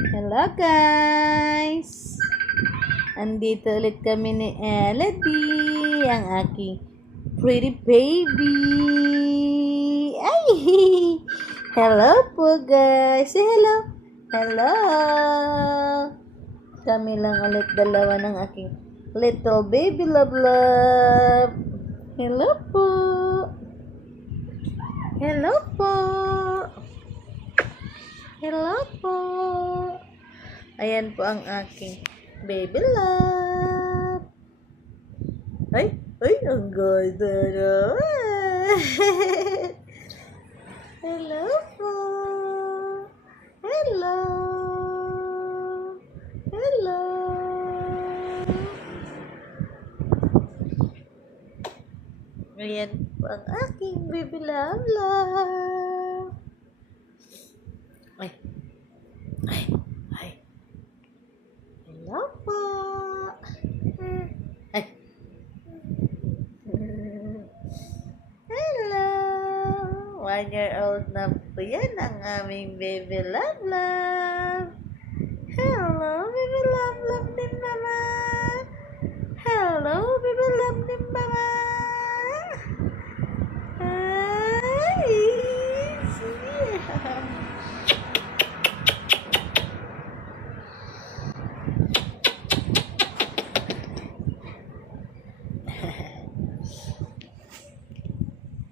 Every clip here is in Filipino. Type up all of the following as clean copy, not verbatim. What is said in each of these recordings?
Hello guys! Andito ulit kami ni Elodie, ang aking pretty baby. Ay! Hello po guys! Say hello! Hello! Kami lang ulit dalawa ng aking little baby love love. Hello po! Hello po! Hello po! Ayan po ang aking baby love. Ay, ang ganda naman. Hello po. Hello. Hello. Ayan po ang aking baby love love. Ay. Hello po. Ay. Hello. 1 year old na po yan ang aming baby love love. Hello, baby love love ni mama. Hello, baby love ni mama. Ay.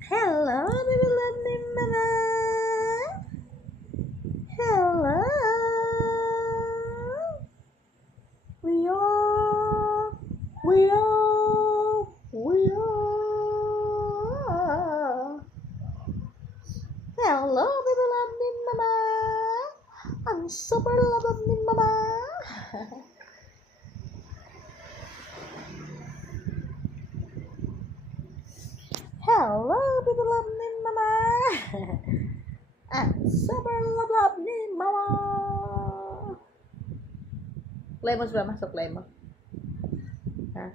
Hello, baby love ni mama. Hello. We are. Hello, baby love ni mama. Ang super love ni mama. Hello, baby love ni mama. Ang super love ni mama. Lemons ba? Masuk lemon. Ha?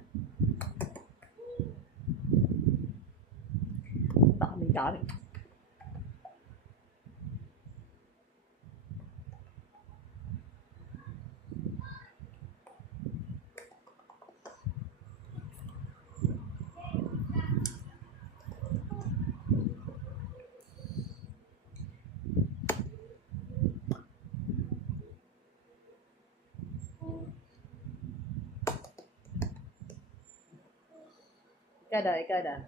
Dami. Ikaw dah.